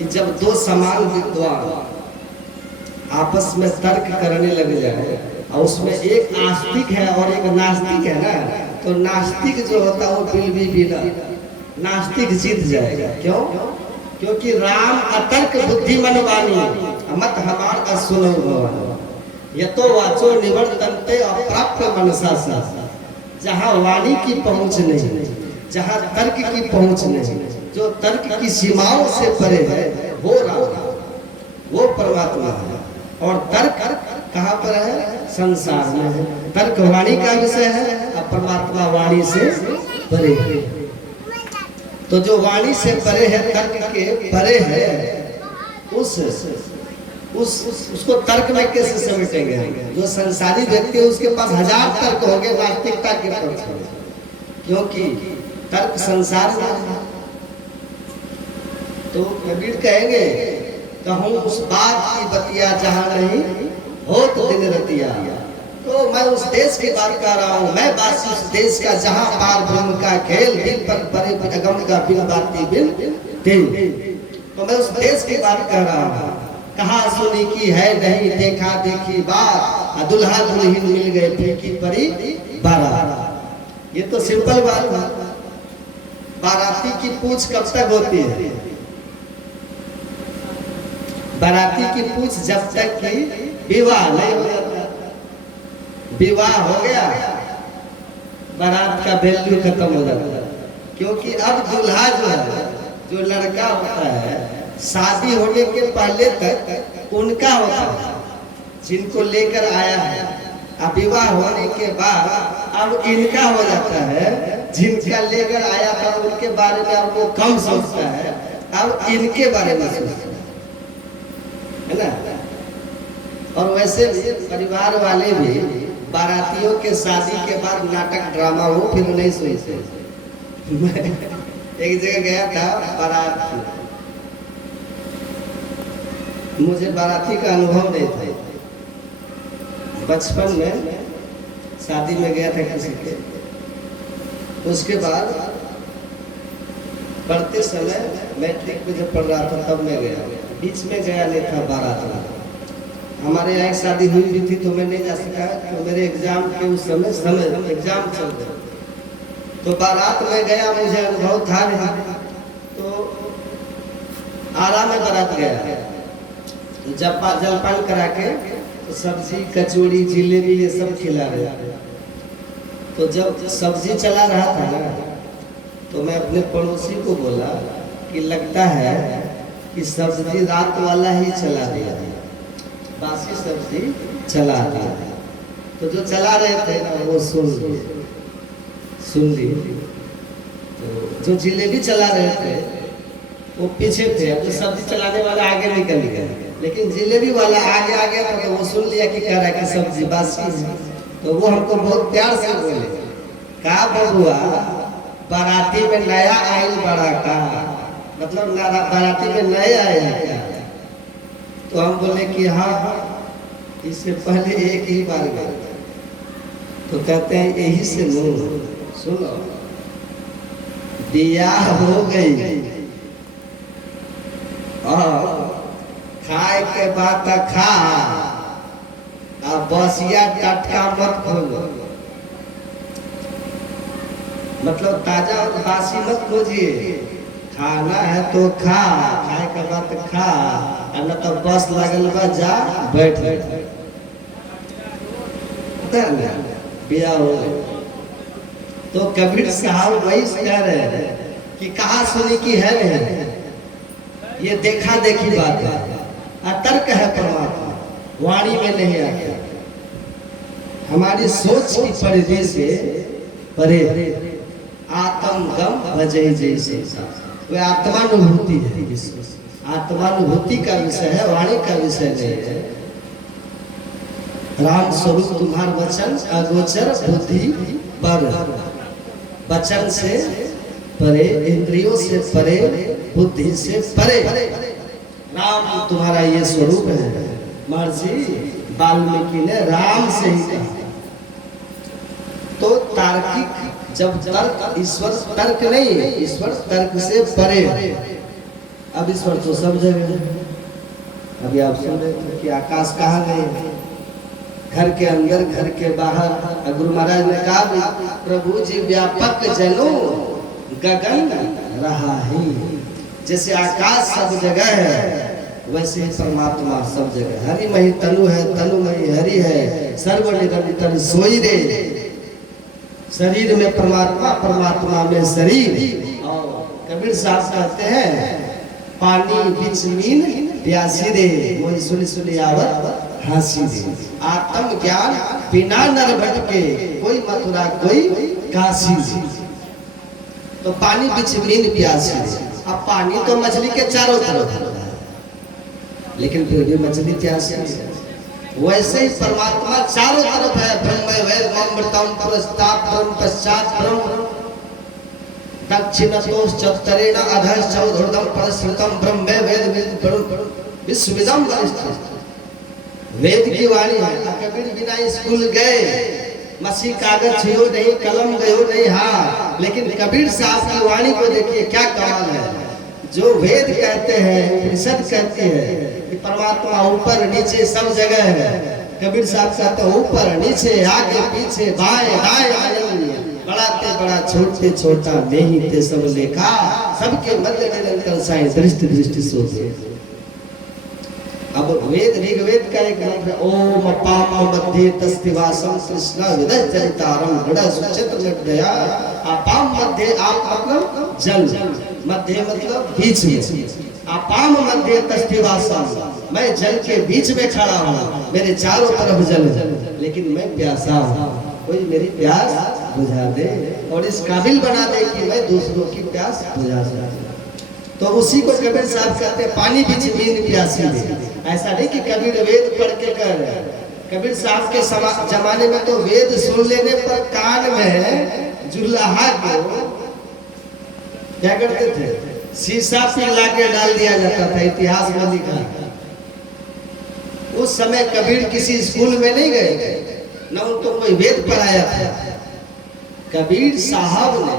कि जब दो समान विद्वान आपस में तर्क करने लग जाए और उसमें एक आस्तिक है और एक नास्तिक है ना, तो नास्तिक जो होता है वो बिल भी बिना नास्तिक जीत जाएगा। क्यों? क्योंकि राम अतर्क बुद्धिमन वाणी मत हमार असुनो भवन यतो वाचो निवर्तन्ते अप्राप्य मनसा सा। जहाँ वाणी की पहुंच नहीं, जहाँ तर्क की पहुंच नहीं, जो तर्क की सीमाओं से परे है वो राम, वो परमात्मा है। और तर्क कहाँ पर है? संसार में है। तर्क वाणी का विषय है और परमात्मा वाणी से परे है। तो जो वाणी से परे है, तर्क के परे है, उसको तर्क में कैसे समेटेंगे? जो संसारी व्यक्ति है उसके पास हजार तर्क होंगे नास्तिकता के पक्ष में, क्योंकि तर्क संसार में। तो कबीर कहेंगे कहूँ उस बात की बतिया जहाँ नहीं हो तो दिन रतिया। तो मैं उस देश की बात कर रहा हूँ, मैं बासी उस देश का जहाँ पार ब्रह्म का खेल, दिल पर बड़े अगम का बिल बाती बिल दिल। तो मैं उस देश की बात कर रहा हूँ। कहाँ सुनी की है नहीं देखा देखी बात, दुल्हा दुल्हन मिल गए फीकी परी बारात। ये तो सिंपल बात है। बाराती की पूछ कब तक होती है? बाराती की पूछ जब तक कि विवाह नहीं हो जाता। विवाह हो गया बारात का वैल्यू खत्म हो जाता है। क्योंकि अब दूल्हा जो है, जो लड़का होता है, शादी होने के पहले तक उनका होता है जिनको लेकर आया है। अब विवाह होने के बाद अब इनका हो जाता है, जिनका लेकर आया था उनके बारे में अब वो कम सोचता है, अब इनके बारे में सोचता है ना। और वैसे परिवार वाले भी बारातियों के शादी के बाद नाटक ड्रामा हो फिर नहीं सोचते। एक जगह गया था बारात, मुझे बाराती का अनुभव नहीं था। बचपन में शादी में गया था किसी के, उसके बाद पढ़ते समय मैट्रिक में जब पढ़ रहा था तब मैं गया, बीच में गया नहीं था बारात में। हमारे यहाँ एक शादी हुई भी थी तो मैं नहीं जा सका, तो मेरे एग्जाम के उस समय एग्जाम चल रहे, तो बारात में गया, मुझे अनुभव था नहीं। तो आराम में बारात गया, जलपान करा के तो सब्जी कचौड़ी जिलेबी ये सब खिला रहे। तो जब सब्जी चला रहा था ना, तो मैं अपने पड़ोसी को बोला कि लगता है कि सब्जी रात वाला ही चला दिया, बासी सब्जी चला दिया। तो जो चला रहे थे ना वो सुन ली। तो जो जिलेबी चला रहे थे वो पीछे थे, अब जो सब्जी चलाने वाला आगे निकल गया, लेकिन जिलेबी वाला आगे आ गया था। तो वो सुन लिया कि कह रहा है कि सब्जी बासी है। तो वो हमको बहुत प्यार से बोले, कहा बबुआ बाराती में नया आयल बड़ा का, मतलब बाराती में नए आए हैं क्या? तो हम बोले कि हाँ, इससे पहले एक ही बार गए। तो कहते हैं यही से सुनो, बियाह हो गई और खाए के बाद खा, अब बसिया टटका मत खोलो, मतलब ताजा और बासी मत खोजिए। खाना है तो खा, खाए के बाद खा, और न तो बस लगल बा जा बैठ बिया हो। तो कबीर साहब वही कह रहे हैं कि कहाँ सुनी की है नहीं, ये देखा देखी बात है, अतर्क है परमात्मा, वाणी में नहीं आता, हमारी सोच की परिधि से परे। आत्मगम भजई जैसे वह आत्मानुभूति है, आत्मानुभूति का विषय है, वाणी का विषय नहीं है। राम स्वरूप तुम्हार वचन अगोचर बुद्धि पर, वचन से परे, इंद्रियों से परे, बुद्धि से परे राम तुम्हारा ये स्वरूप है। महर्षि वाल्मीकि ने राम से ही कहा। तो तार्किक जब तर्क, ईश्वर तर्क नहीं, ईश्वर तर्क से परे, अब ईश्वर तो सब जगह है। अभी आप सुन रहे थे कि आकाश कहाँ गए, घर के अंदर घर के बाहर। गुरु महाराज ने कहा प्रभु जी व्यापक जनो गगन रहा ही। जैसे आकाश सब जगह है वैसे परमात्मा सब जगह। हरि मही तनु है, तनु मही हरि है, सर्व निरंतर सोई रे। शरीर में परमात्मा, परमात्मा में शरीर। और कबीर साहब कहते हैं पानी बीच मीन प्यासी रे, वही सुनी सुनी आवत हंसी रे। आत्म ज्ञान बिना नर भटके, कोई मथुरा कोई काशी रे। तो पानी बीच मीन प्यासी रे। अब पानी तो मछली के चारों तरफ है, लेकिन फिर भी मछली प्यासी है। वैसे ही परमात्मा चारों तरफ है। ब्रह्म वेद ममृतम पुरस्तात् ब्रह्म पश्चात् ब्रह्म दक्षिणतोष चत्तरेण अधः चौधुर्धम परश्रुतम ब्रह्म वेद वेद विश्वविदम वरिष्ठ। वेद की वाणी है। कबीर बिना स्कूल गए, मसी कागज छुओ नहीं, कलम गयो नहीं, हाँ, लेकिन कबीर साहब की वाणी को देखिए क्या कमाल है। जो वेद कहते हैं, उपनिषद कहती है कि परमात्मा ऊपर नीचे सब जगह है। कबीर साहब कहते हैं ऊपर नीचे आगे पीछे बाएं दाएं, बड़ा ते बड़ा छोटे छोटा नहीं ते सब लेखा, सबके मध्य निरंतर साई दृष्टि दृष्टि सोते। अब वेद ऋग्वेद का एक ग्रंथ है ओम अपाम मध्ये तस्तिवासम कृष्ण हृदय चरितारम बड़ा सुचित्र निर्दया। अपाम मध्ये आप मतलब जल, मध्य मतलब बीच में। अपाम मध्ये तस्तिवासम, मैं जल के बीच में खड़ा हूँ, मेरे चारों तरफ जल, लेकिन मैं प्यासा हूँ, कोई मेरी प्यास बुझा दे और इस काबिल बना दे कि मैं दूसरों की प्यास बुझा सकूं। तो उसी को कबीर साहब कहते हैं पानी बीच मीन प्यासी दे। ऐसा नहीं कि कबीर वेद पढ़ के कह रहे हैं। कबीर साहब के जमाने में तो वेद सुन लेने पर कान में जुल्हा को क्या करते थे, शीशा पिघला के डाल दिया जाता था। इतिहास में लिखा उस समय कबीर किसी स्कूल में नहीं गए थे, न उनको कोई वेद पढ़ाया था। कबीर साहब ने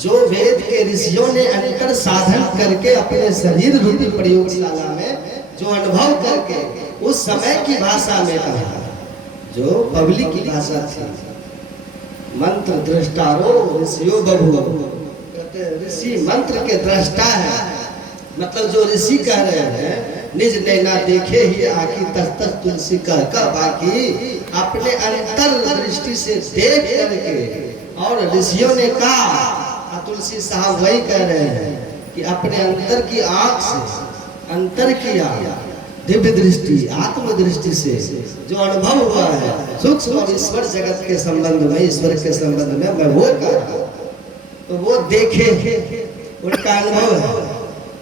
जो वेद के ऋषियों ने अंतर साधन करके अपने शरीर रूपी प्रयोगशाला में जो अनुभव करके उस समय की भाषा में कहा, जो पब्लिक की भाषा थी, मंत्र दृष्टारो ऋषियो बभू, ऋषि मंत्र के दृष्टा है। मतलब जो ऋषि कह रहे हैं निज नैना देखे ही आखी तस तस तुलसी कह कर बाकी, अपने अंतर दृष्टि से देख करके। और ऋषियों ने कहा, तुलसी साहब वही कह रहे हैं कि अपने अंतर की आंख से, अंतर की दिव्य दृष्टि आत्म दृष्टि से जो अनुभव हुआ है सूक्ष्म और ईश्वर जगत के संबंध में, ईश्वर के संबंध में, मैं वो कह रहा हूं। तो वो देखे, उनका अनुभव है,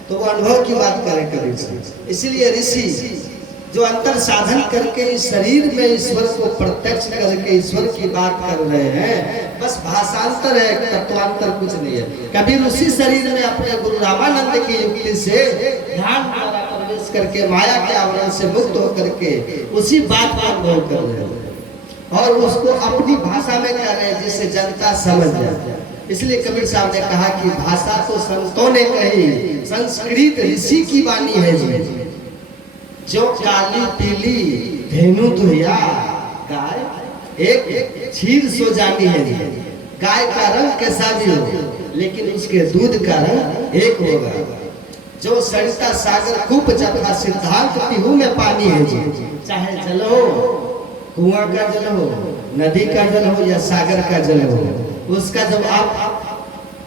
तो वो अनुभव की बात करें कबीर से। इसलिए ऋषि जो अंतर साधन करके इस शरीर में ईश्वर को प्रत्यक्ष करके ईश्वर की बात कर रहे हैं, बस भाषांतर है, तत्वांतर कुछ नहीं है। कबीर उसी शरीर में अपने गुरु रामानंद की युक्ति से ध्यान द्वारा प्रवेश करके माया के आवरण से मुक्त होकर के उसी बात का अनुभव कर रहे हैं और उसको अपनी भाषा में कह रहे हैं जिससे जनता समझ जाए। इसलिए कबीर साहब ने कहा कि भाषा तो संतों ने कही, संस्कृत ऋषि की वाणी है जी। जो काली पीली धेनु दुहिया गाय एक क्षीर सो जानी है जी। गाय का रंग कैसा भी हो, लेकिन उसके दूध का रंग एक होगा। जो सरिता सागर कूप जथा सिद्धांत पीहू में पानी है जी। चाहे जल हो, कुआं का जल हो, नदी का जल हो या सागर का जल हो, उसका जब आप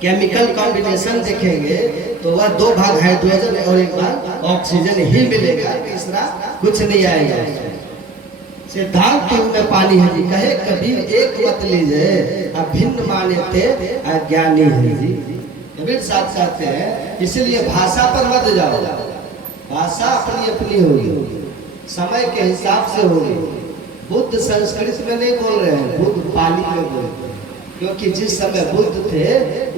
केमिकल कॉम्बिनेशन देखेंगे तो वह 2 भाग हाइड्रोजन और 1 भाग ऑक्सीजन ही मिलेगा, तीसरा कुछ नहीं आएगा। सिद्धांत में पानी है जी। कहे कबीर एक मत लीजिए अभिन्न मानते अज्ञानी है जी। कबीर साहब कहते हैं इसलिए भाषा पर मत जाओ, भाषा अपनी अपनी होगी, समय के हिसाब से होगी। बुद्ध संस्कृत में नहीं बोल रहे हैं, बुद्ध पाली में बोल रहे हैं, क्योंकि जिस समय बुद्ध थे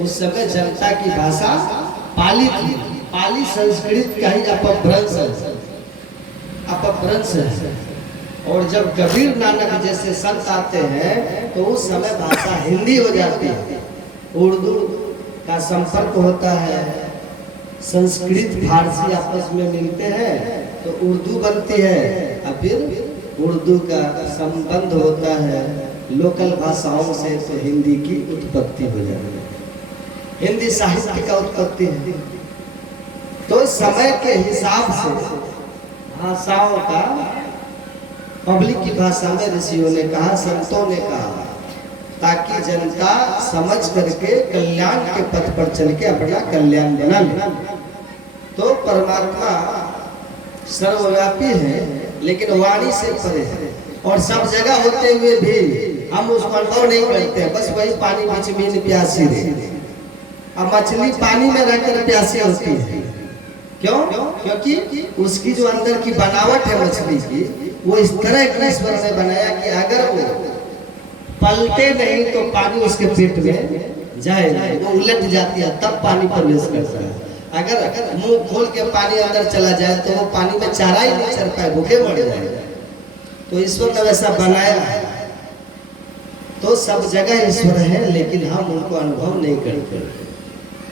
उस समय जनता की भाषा पाली थी। पाली संस्कृत का ही अपभ्रंश है। और जब कबीर नानक जैसे संत आते हैं तो उस समय भाषा हिंदी हो जाती है, उर्दू का संपर्क होता है, संस्कृत फारसी आपस में मिलते हैं तो उर्दू बनती है, और फिर उर्दू का संबंध होता है लोकल भाषाओं से, तो हिंदी की उत्पत्ति हो जाती है, हिंदी साहित्य का उत्पत्ति है। तो समय के हिसाब से भाषाओं का, पब्लिक की भाषा में ऋषियों ने कहा, संतों ने कहा, ताकि जनता समझ करके कल्याण के पथ पर चल के अपना कल्याण बना ले। तो परमात्मा सर्वव्यापी है, लेकिन वाणी से परे है, और सब जगह होते हुए भी हम उसको अनुभव नहीं करते। बस वही पानी बीच में प्यासी रहे। अब मछली पानी में रहकर प्यासी होती है, क्यों? क्योंकि उसकी जो अंदर की बनावट है मछली की, वो इस तरह ईश्वर ने बनाया कि अगर वो पलटे नहीं तो पानी उसके पेट में जाए, वो उलट जाती है, तब पानी प्रवेश करता है। अगर मुंह खोल के पानी अंदर चला जाए तो वो पानी में चारा ही नहीं चल पाए, भूखे मर जाएगा। तो ईश्वर ने वैसा बनाया है। तो सब जगह ईश्वर है, लेकिन हम उनको अनुभव नहीं करते,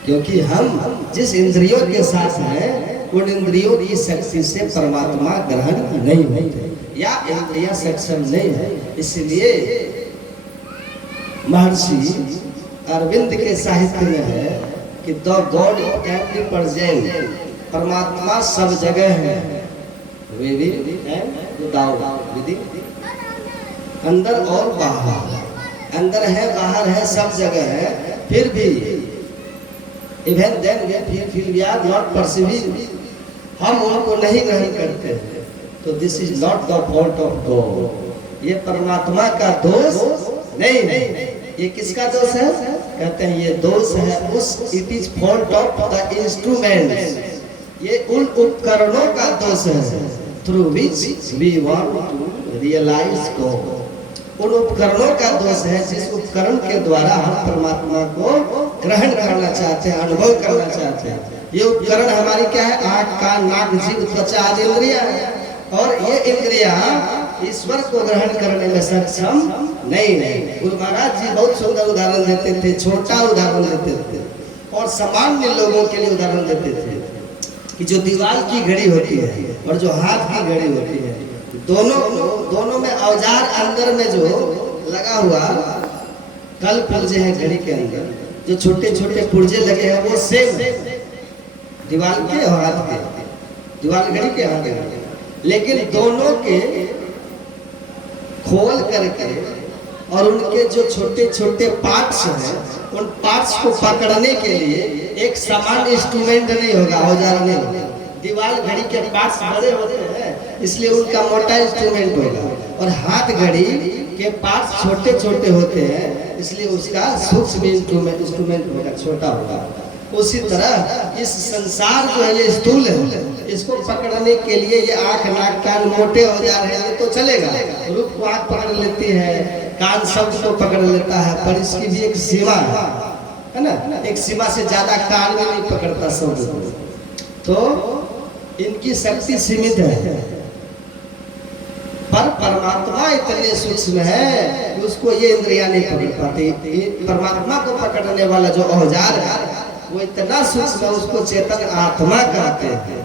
क्योंकि हम जिस इंद्रियों के साथ हैं उन इंद्रियों की शक्ति से परमात्मा ग्रहण नहीं होते, या इंद्रियां सक्षम नहीं है। इसलिए महर्षि अरविंद के साहित्य में है कि द गॉड कैन प्रेजेंट, परमात्मा सब जगह है, अंदर और बाहर, अंदर है बाहर है सब जगह है, फिर भी even then we are not perceiving, हम उनको नहीं ग्रहण करते। तो this is not the fault of God, ये परमात्मा का दोष नहीं है। ये किसका दोष है? कहते हैं ये दोष है उस, it is fault of the instruments, ये उन उपकरणों का दोष है through which we want to realise God. उन उपकरणों का दोष है जिस उपकरण के द्वारा हम परमात्मा को ग्रहण करना चाहते हैं, अनुभव करना चाहते हैं। ये उपकरण हमारी क्या है? आँख, कान, नाक, जीभ, त्वचा आदि इंद्रियां है, और ये इंद्रियां ईश्वर को ग्रहण करने में सक्षम नहीं है। गुरु महाराज जी बहुत सुंदर उदाहरण देते थे, छोटा उदाहरण देते थे, और सामान्य लोगों के लिए उदाहरण देते थे कि जो दीवार की घड़ी होती है और जो हाथ की घड़ी होती है, दोनों में औजार अंदर में जो लगा हुआ कल पुर्जे हैं घड़ी के अंदर, जो छोटे छोटे पुर्जे लगे हैं वो सेम दीवार के और हाथ के, दीवार घड़ी के हाथ के, लेकिन दोनों के खोल करके और उनके जो छोटे छोटे पार्ट्स हैं, उन पार्ट्स को पकड़ने के लिए एक समान इंस्ट्रूमेंट नहीं होगा, औजार नहीं होगा। दीवार घड़ी के पार्ट्स बड़े होते हैं, इसलिए उनका मोटा इंस्ट्रूमेंट होगा, और हाथ घड़ी के पार्ट्स छोटे छोटे होते हैं, इसलिए उसका सूक्ष्म इंस्ट्रूमेंट होगा, छोटा होगा। उसी तरह इस संसार जो है ये स्थूल है, इसको पकड़ने के लिए ये आँख, नाक, कान मोटे हो जा रहे हैं तो चलेगा। रूप को आँख पकड़ लेती है, कान शब्द को पकड़ लेता है, पर इसकी भी एक सीमा है ना, एक सीमा से ज्यादा कान में नहीं पकड़ता शब्द को, तो इनकी शक्ति सीमित है। पर परमात्मा इतने सूक्ष्म है कि उसको ये इंद्रियां नहीं पकड़ पाती। परमात्मा को पकड़ने वाला जो औजार है वो इतना सूक्ष्म है, उसको चेतन आत्मा कहते हैं।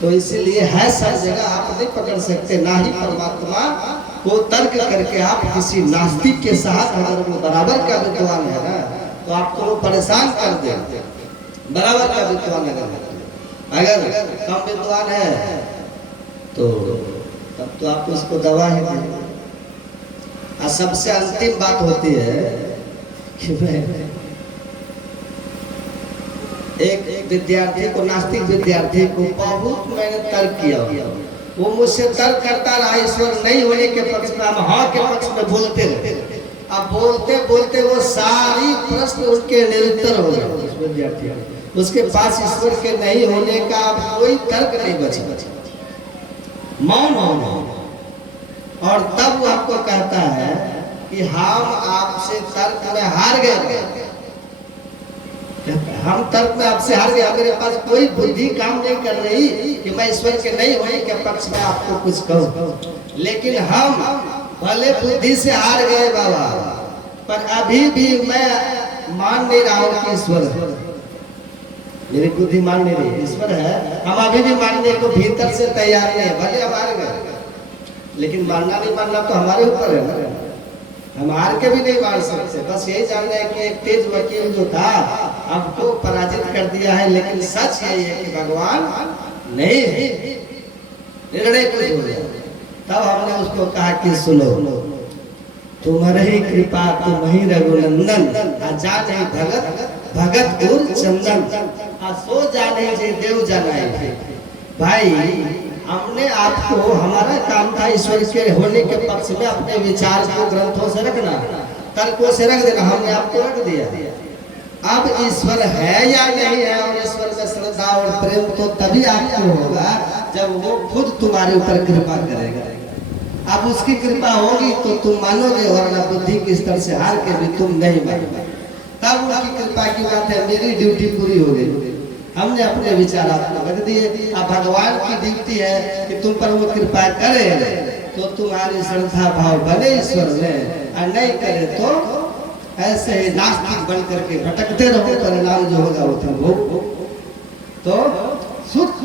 तो इसीलिए है सब जगह, आप नहीं पकड़ सकते। ना ही परमात्मा को तर्क करके आप किसी नास्तिक के साथ, अगर वो बराबर का विद्वान है ना, तो आपको वो परेशान कर दे। बराबर का विद्वान अगर कम विद्वान है तो तब तो आप उसको दवा ही दें। और सबसे अंतिम बात होती है कि मैं एक विद्यार्थी को, नास्तिक विद्यार्थी को बहुत मैंने तर्क किया, वो मुझसे तर्क करता रहा ईश्वर नहीं होने के पक्ष में, हम हाँ के पक्ष में बोलते रहे। अब बोलते बोलते वो सारी प्रश्न उसके निरुत्तर हो गए। उस विद्यार्थी उसके पास ईश्वर के नहीं होने का कोई तर्क नहीं बचा, मौन हो। और तब वो आपको कहता है कि हम आपसे तर्क में हार गए, हम तर्क में आपसे हार गए, मेरे पास कोई बुद्धि काम नहीं कर रही कि मैं ईश्वर के नहीं होने के पक्ष में आपको कुछ कहूं। लेकिन हम भले बुद्धि से हार गए बाबा, पर अभी भी मैं मान नहीं रहा हूं कि ईश्वर है। मेरी बुद्धि मान नहीं रही, ईश्वर है, हम अभी भी मानने को भीतर से तैयार नहीं है, भले हमारे गए, लेकिन मानना नहीं मानना तो हमारे ऊपर है ना, हम हार के भी नहीं मान सकते। बस यही जानना है कि एक तेज वकील जो था हमको पराजित कर दिया है, लेकिन सच यही है कि भगवान नहीं है, निर्णय कुछ हो गया। तब हमने उसको कहा कि सुनो, तुम्हारी कृपा तुम ही रघुनंदन, जाने भगत भगत गुर चंदन, सो जाने जे देव जनाए। भाई हमने आपको, हमारा काम था ईश्वर के होने के पक्ष में अपने विचार को ग्रंथों से रखना, तर्कों से रख देना, हमने आपको रख दिया। अब ईश्वर है या नहीं है, और ईश्वर में श्रद्धा और प्रेम तो तभी आपको होगा जब वो खुद तुम्हारे ऊपर कृपा करेगा। अब उसकी कृपा होगी तो तुम मानोगे, वरना बुद्धि के स्तर से हार के भी तुम नहीं मानोगे। तब उनकी कृपा की बात है, मेरी ड्यूटी पूरी हो गई, हमने अपने विचार आपको रख दिए। अब भगवान की ड्यूटी है कि तुम पर वो कृपा करे तो तुम्हारी श्रद्धा भाव बने ईश्वर में, और नहीं करे तो ऐसे ही नास्तिक बन करके भटकते रहो, परिणाम जो होगा वो तुम हो। तो सुख